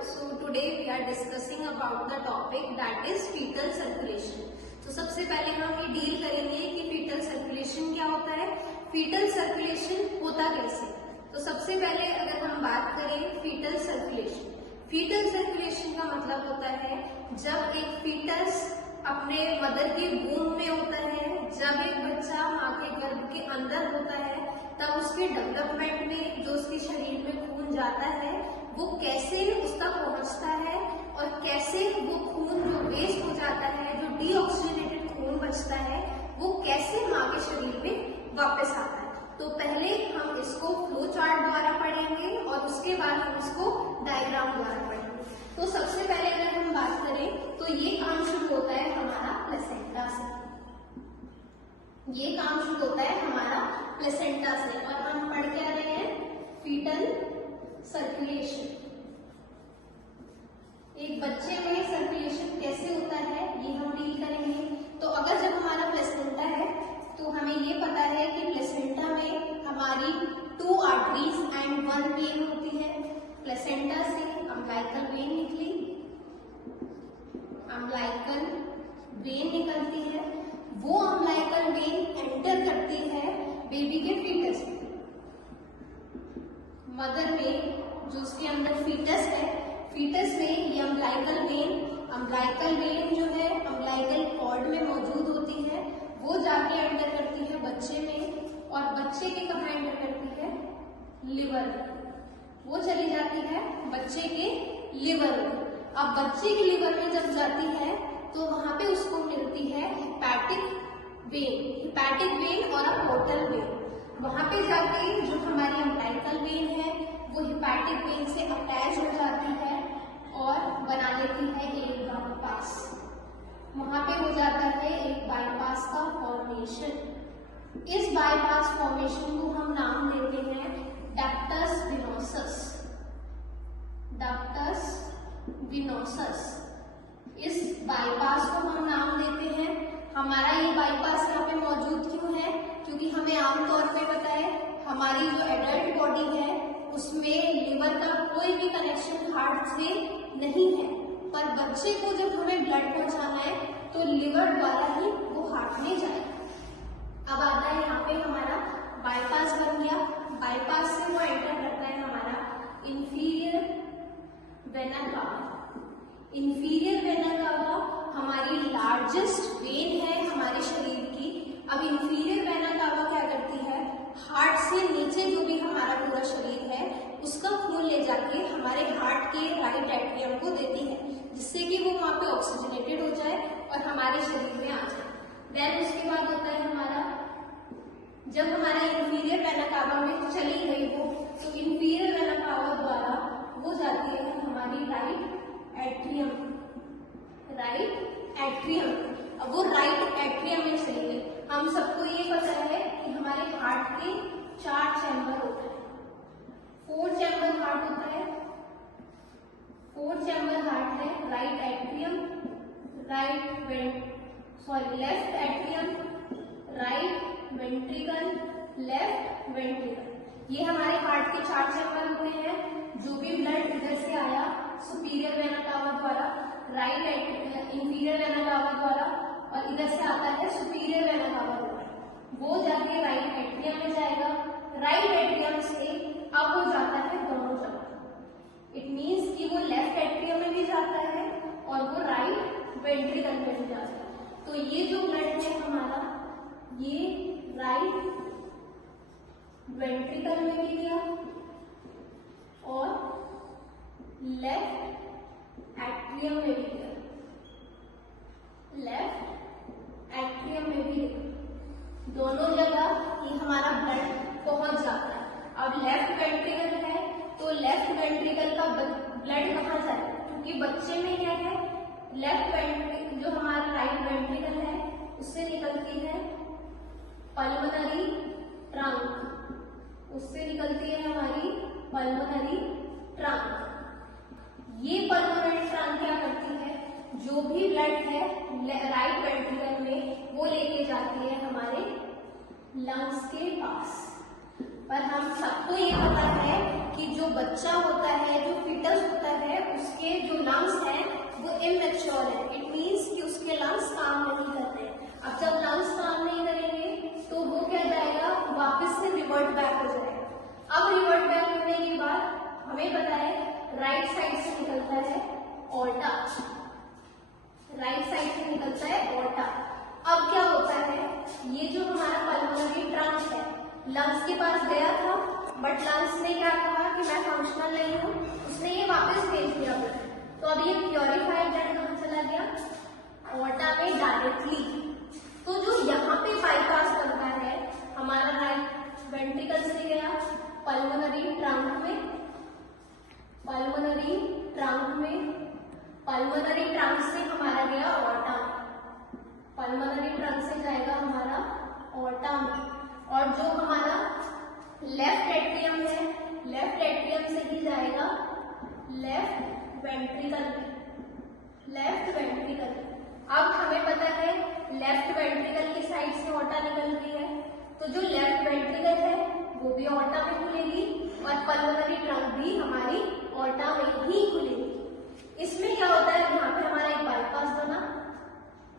So today we are discussing about the topic that is fetal circulation. तो सबसे पहले हम ये डील करेंगे कि fetal circulation क्या होता है, fetal circulation होता कैसे। तो सबसे पहले अगर हम बात करें fetal circulation का मतलब होता है जब एक फीटस अपने मदर के वूम्ब में होता है, जब एक बच्चा माँ के गर्भ के अंदर होता है, तब उसके डेवलपमेंट में जो उसके शरीर में खून जाता है वो कैसे उस तक पहुंचता है और कैसे वो खून जो वेस्ट हो जाता है, जो डीऑक्सीजनेटेड खून बचता है, वो कैसे माँ के शरीर में वापस आता है। तो पहले हम इसको फ्लो चार्ट द्वारा पढ़ेंगे और उसके बाद हम इसको डायग्राम द्वारा पढ़ेंगे। तो सबसे पहले अगर हम बात करें तो ये काम शुरू होता है हमारा प्लेसेंटा से, ये काम शुरू होता है हमारा प्लेसेंटा से। और हम पढ़ क्या रहे हैं, फीटल सर्कुलेशन। एक बच्चे में सर्कुलेशन कैसे होता है ये हम डील करेंगे। तो अगर जब हमारा प्लेसेंटा है तो हमें ये पता है कि प्लेसेंटा में हमारी 2 आर्टरीज एंड 1 वेन होती है। प्लेसेंटा से अम्बिलाइकल वेन निकली, अम्बिलाइकल वेन निकलती है, वो अम्बिलाइकल वेन एंटर करती है बेबी के फीटस में। मदर में जो उसके अंदर फीटस है, फीटस में ये अम्बिलाइकल वेन जो है अम्बिलाइकल कॉर्ड में मौजूद होती है, वो जाके एंटर करती है बच्चे में और बच्चे के कहाँ एंटर करती है, लिवर में। वो चली जाती है बच्चे के लिवर में। अब बच्चे के लिवर में जब जाती है तो वहां पे उसको मिलती है हिपैटिक वेन और पोर्टल वेन। वहां पे जाके जो हमारी अम्बिलाइकल वेन है वो हिपैटिक वेन से अटैच हो जाती है और बना लेती है एक बाईपास। वहां पे हो जाता है एक बाईपास का फॉर्मेशन। इस बाईपास फॉर्मेशन को हम नाम देते हैं डक्टस विनोसस। इस बाईपास को हम नाम देते हैं। हमारा ये बाईपास यहाँ पे मौजूद क्यों है, क्योंकि हमें आमतौर पे पता है हमारी जो एडल्ट बॉडी है उसमें लिवर का कोई भी कनेक्शन हार्ट से नहीं है, पर बच्चे को जब हमें ब्लड पहुंचाना है तो लिवर द्वारा ही वो हार्ट में जाएगा। अब आता है यहाँ पे हमारा बाईपास बन गया। बाईपास से वो एंटर करता है हमारा inferior vena cava. Inferior vena cava हमारी लार्जेस्ट वेन है हमारे शरीर की। अब इंफीरियर वेना कावा क्या करती है, हार्ट से नीचे जो भी हमारा पूरा शरीर है उसका खून ले जाके हमारे हार्ट के राइट एट्रियम को देती है, जिससे कि वो वहां पे ऑक्सीजनेटेड हो जाए और हमारे शरीर में आ जाए। देन उसके बाद होता है हमारा, जब हमारा इंफीरियर वेना कावा में चली गई वो, तो इंफीरियर वेना कावा द्वारा वो जाती है हमारी राइट एट्रियम। अब वो राइट एट्रियम में चली गई। हम सबको ये पता है कि हमारे हार्ट के 4 चैम्बर होते हैं। 4 चैम्बर हार्ट होता है, 4 चैम्बर हार्ट है। Right atrium, left atrium, right ventricle, left ventricle. ये हमारे हार्ट के 4 चैम्बर होते हैं। जो भी ब्लड इधर से आया सुपीरियर वेना कावा द्वारा, इंफीरियर वेना कावा द्वारा, और इधर से आता है सुपीरियर वेना कावा द्वारा, वो जाके राइट एट्रियम में जाएगा। राइट एट्रियम से अब वो जाता है दोनों जगह। इट मीन्स कि वो लेफ्ट एट्रियम में भी जाता है और वो राइट वेंट्रिकल में भी जाता है। तो ये जो ब्लड है हमारा, ये राइट वेंट्रिकल में भी गया और लेफ्ट एट्रियम में भी गया, लेफ्ट एट्रियम में भी गया। दोनों जगह ये हमारा ब्लड पहुंच जाता है। अब लेफ्ट वेंट्रिकल है तो लेफ्ट वेंट्रिकल का ब्लड कहाँ जाएगा, क्योंकि बच्चे में क्या है, लेफ्ट वेंट्रिकल जो हमारा राइट वेंट्रिकल है उससे निकलती है पल्मोनरी ट्रंक, उससे निकलती है हमारी पल्मोनरी ट्रंक। ये पल्मोनरी ट्रंक क्या करती है, जो भी ब्लड है राइट वेंट्रिकल में वो लेके जाती है हमारे लंग्स के पास। पर हम सबको ये पता है कि जो बच्चा होता है, जो फीटस होता है, उसके जो लंग्स हैं वो इमेच्योर है। इट मीन्स कि उसके लंग्स काम नहीं करते। अब जब लंग्स काम नहीं करेंगे तो वो क्या जाएगा, वापस से रिवर्ट बैक हो जाएगा। अब रिवर्ट बैक होने के बाद हमें पता है राइट साइड से निकलता है ऑर्टा, राइट साइड से निकलता है ऑर्टा। अब क्या होता है, ये जो हमारा पल्मोनरी ट्रंक है, लंग्स के पास गया था, बट लंग्स ने क्या कहा कि मैं फंक्शनल नहीं हूँ, उसने ये वापस भेज दिया ब्लड। तो अब ये प्योरीफाइड ब्लड कहाँ चला गया, ऑर्टा में डायरेक्टली। तो जो यहाँ पे बाईपास बनता है हमारा राइट वेंट्रिकल से गया पल्मोनरी ट्रंक में, पल्मोनरी ट्रंक में, पल्मोनरी ट्रंक से हमारा गया ऑर्टा में, पल्मोनरी ट्रंक से जाएगा हमारा ऑर्टा में। और जो हमारा लेफ्ट एट्रियम है, लेफ्ट एट्रियम से ही जाएगा लेफ्ट वेंट्रिकल में, लेफ्ट वेंट्रिकल। अब हमें पता है लेफ्ट वेंट्रिकल की साइड से ऑर्टा निकल रही है, तो जो लेफ्ट वेंट्रिकल है वो भी ऑर्टा में खुलेगी और पल्मोनरी ट्रंक भी हमारी ऑर्टा में ही खुलेगी। इसमें क्या होता है, यहाँ पे हमारा एक बाईपास बना,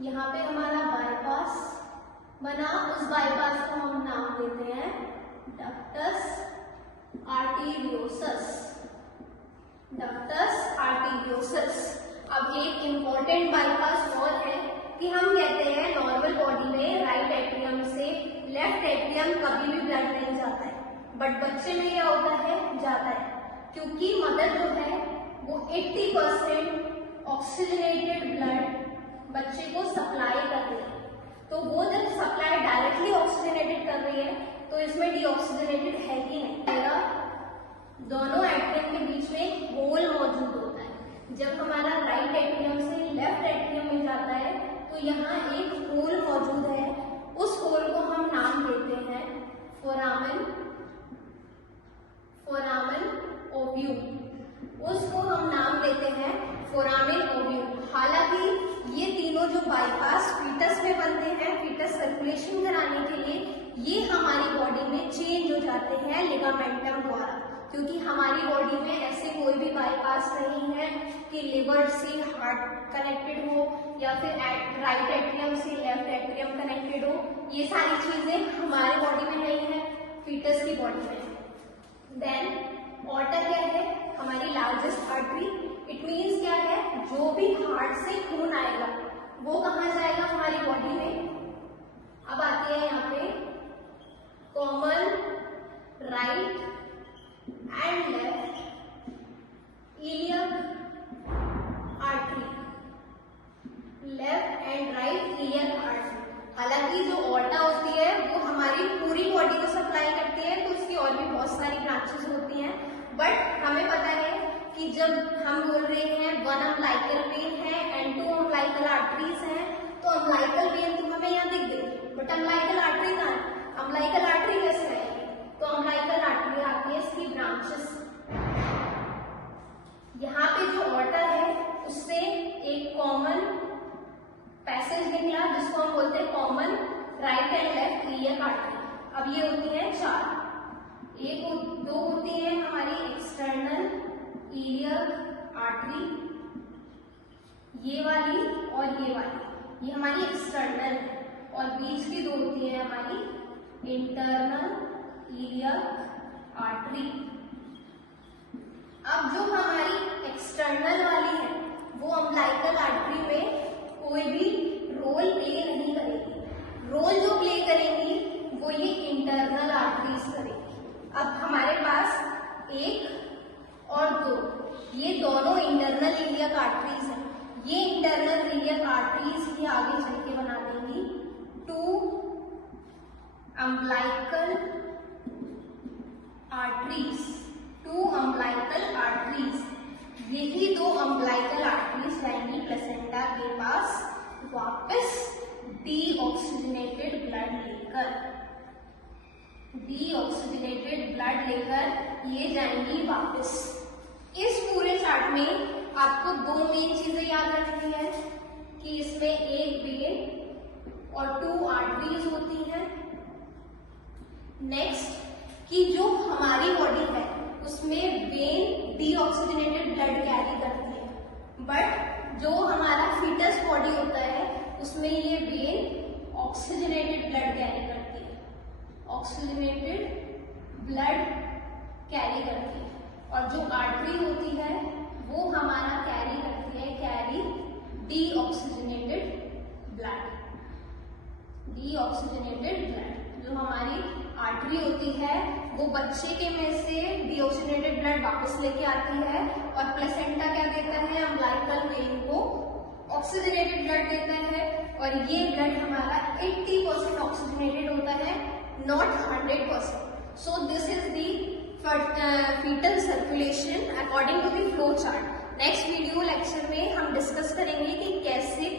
यहाँ पे हमारा बाईपास बना, उस बाईपास को हम नाम देते हैं डक्टस आर्टेरियोसस, डक्टस आर्टेरियोसस। अब एक इम्पोर्टेंट बाईपास और है कि हम कहते हैं नॉर्मल बॉडी में राइट एट्रियम से लेफ्ट एट्रियम कभी भी ब्लड नहीं जाता है, बट बच्चे में क्या होता है, जाता है, क्योंकि मदर जो है वो 80% ऑक्सीजनेटेड ब्लड बच्चे को सप्लाई कर रही है। तो वो जब सप्लाई डायरेक्टली ऑक्सीजनेटेड कर रही है तो इसमें डीऑक्सीजनेटेड है ही नहीं। दोनों एट्रियम के बीच में होल मौजूद होता है। जब हमारा राइट एट्रियम से लेफ्ट एट्रियम में जाता है तो यहाँ एक होल मौजूद है, उस होल को हम नाम देते हैं फोरामेन, फोरामेन ओव्यूल। उसको हम नाम देते हैं फोरामेन ओव्यूल। हालांकि ये तीनों जो बाईपास फीटस में बनते हैं, फीटस सर्कुलेशन कराने के लिए, ये हमारी बॉडी में चेंज हो जाते हैं लिगामेंटम द्वारा, क्योंकि हमारी बॉडी में ऐसे कोई भी बाईपास नहीं है कि लिवर से हार्ट कनेक्टेड हो या फिर राइट एट्रियम से लेफ्ट एट्रियम कनेक्टेड हो। ये सारी चीजें हमारे बॉडी में नहीं है, फीटस की बॉडी में। देन ऑर्टा क्या है, हमारी लार्जेस्ट आर्टरी। इट मीन्स क्या है, जो भी हार्ट से खून आएगा वो कहाँ जाएगा, हमारी बॉडी में। अब आती है यहाँ पे common right and left iliac artery, left and right iliac artery. हालांकि जो ऑर्टा होती है वो हमारी पूरी बॉडी को सप्लाई करती है, तो उसकी और भी बहुत सारी ब्रांचेस होती हैं, बट हमें पता है कि जब हम बोल रहे हैं वन अम्बिलिकल वेन है एंड 2 अम्बिलिकल आर्टरीज हैं, तो अम्बिलिकल वेन तो हमें यहाँ दिख गई, बट अम्बिलिकल आर्टरी कहाँ है, अम्बिलिकल आर्टरी कैसे आएगी, तो अम्बिलिकल आर्टरी आती है इसकी ब्रांचेस। यहाँ पे जो ऑर्टा है उससे एक कॉमन पैसेज निकला जिसको हम बोलते हैं common right and left iliac artery. अब ये होती है 4, दो होती है हमारी एक्सटर्नल इलियक आर्टरी, ये वाली और ये वाली, ये हमारी एक्सटर्नल है, और बीच की 2 होती है हमारी इंटरनल इलियक आर्टरी। अब जो हमारी एक्सटर्नल वाली है वो अम्बिलिकल आर्टरी में कोई भी रोल प्ले नहीं करेगी, रोल जो प्ले करेंगी वो ये इंटरनल आर्टरीज करेगी। अब हमारे पास 1 और 2, ये दोनों इंटरनल इलियक आर्टरीज हैं। ये इंटरनल इलियक आर्टरीज ही आगे चल के बना देंगी 2 अम्बिलिकल आर्टरीज, 2 अम्बिलिकल आर्टरीज। यही 2 अम्बिलिकल आर्टरीज जाएंगी प्लेसेंटा के पास वापस डीऑक्सीजनेटेड ब्लड लेकर, डीऑक्सीजनेटेड ब्लड लेकर ये जाएंगी वापस। इस पूरे चार्ट में आपको 2 मेन चीजें याद रखनी है कि इसमें एक वेन और 2 आर्टरीज होती हैं। नेक्स्ट कि जो हमारी बॉडी है उसमें वेन डीऑक्सीजनेटेड ब्लड कैरी करती है, बट जो हमारा फीटस बॉडी होता है उसमें ये वेन ऑक्सीजनेटेड ब्लड कैरी करती है, ऑक्सीजनेटेड ब्लड कैरी करती है। और जो आर्टरी होती है वो हमारा कैरी करती है, carry deoxygenated blood, deoxygenated blood. जो हमारी आर्टरी होती है वो बच्चे के में से डीऑक्सीजनेटेड ब्लड वापस लेके आती है, और प्लेसेंटा क्या देता है, अम्बिलिकल वेन को ऑक्सीजनेटेड ब्लड देता है, और ये ब्लड हमारा 80% ऑक्सीजनेटेड होता है, not 100%। So this is the fetal circulation according to the flow chart। Next video lecture में हम डिस्कस करेंगे कि कैसे